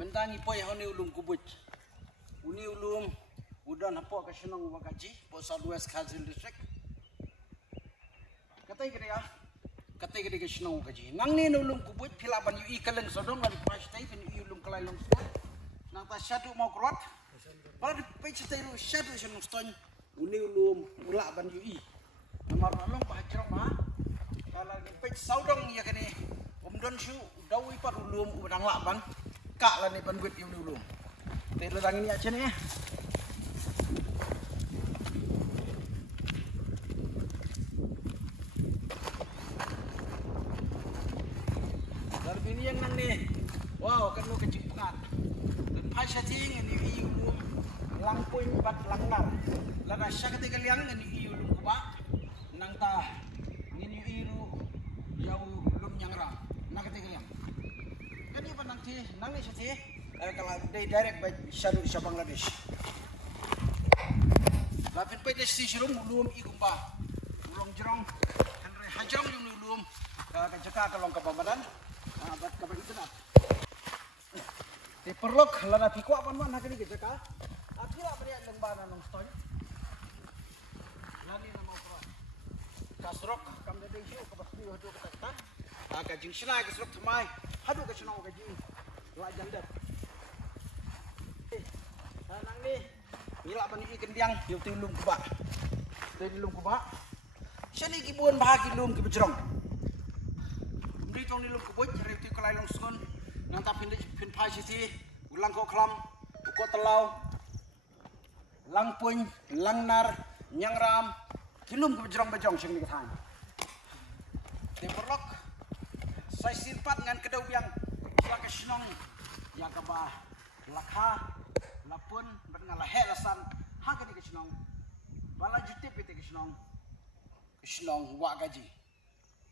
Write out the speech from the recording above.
mentangi poy honi ulum kubut uni ulum udan hapo ka shenong wakaji po Southwest Kazil district katai gede ke shenong wakaji nang ni ulum kubut pilaban yu ikaleng sodong lan pastai kan ulum kalai long sta nang ta syadu mau krot pada pectai lu syadu shenong ston uni ulum ulak ban yu i nomor long bahajrong ma kalau pec saudong ya kene omdon shu dawi par ulum udang lak ban kak lah ni banguit yung dulu. Telo lang ini aja nih. Dari ini yang nang nih. Wow, kan lu kecil banget. Dan pasca ting ini ulum langpuin bat langnar. Laga syak ketika liang ini ulum kuba. Nang ta ini ilu jauh ulum nyangrang. Nang ketika liang. Kan iba nang nih sih kalau dari direct by Syadu sa Bangladesh. Lapit pa desi sirum ulum igumba. Ulong jerong Henry hajrong yung ulum kajaka kalong kababadan. Bat kabag itu na. Di perlok lana piko apan man hakani kajaka. Atira bari ang bana nong stoy. Lani na mau pro. Kasrok kam de shu kabasti hodo katakta. Kajing sina kasrok thamai. Hadu ka sina kaji. La jandat. Nang ni nila bani ikan diang yung tilum kuba. Tilum kuba. Sini kibuan bahagi lum ki bejrong. Ndi tong nilum kubuj reti kalai long sun nang ta pin phai siti ulang ko klam ko telau lang puñ lang nar nyang ram tilum ki bejrong sing ni kathang. Te porlok sai sirpat ngan kedau biang sak snong ya ka ba lakha lapun bernala helasan hakani ke snong bala jutip ite ke snong wa gaji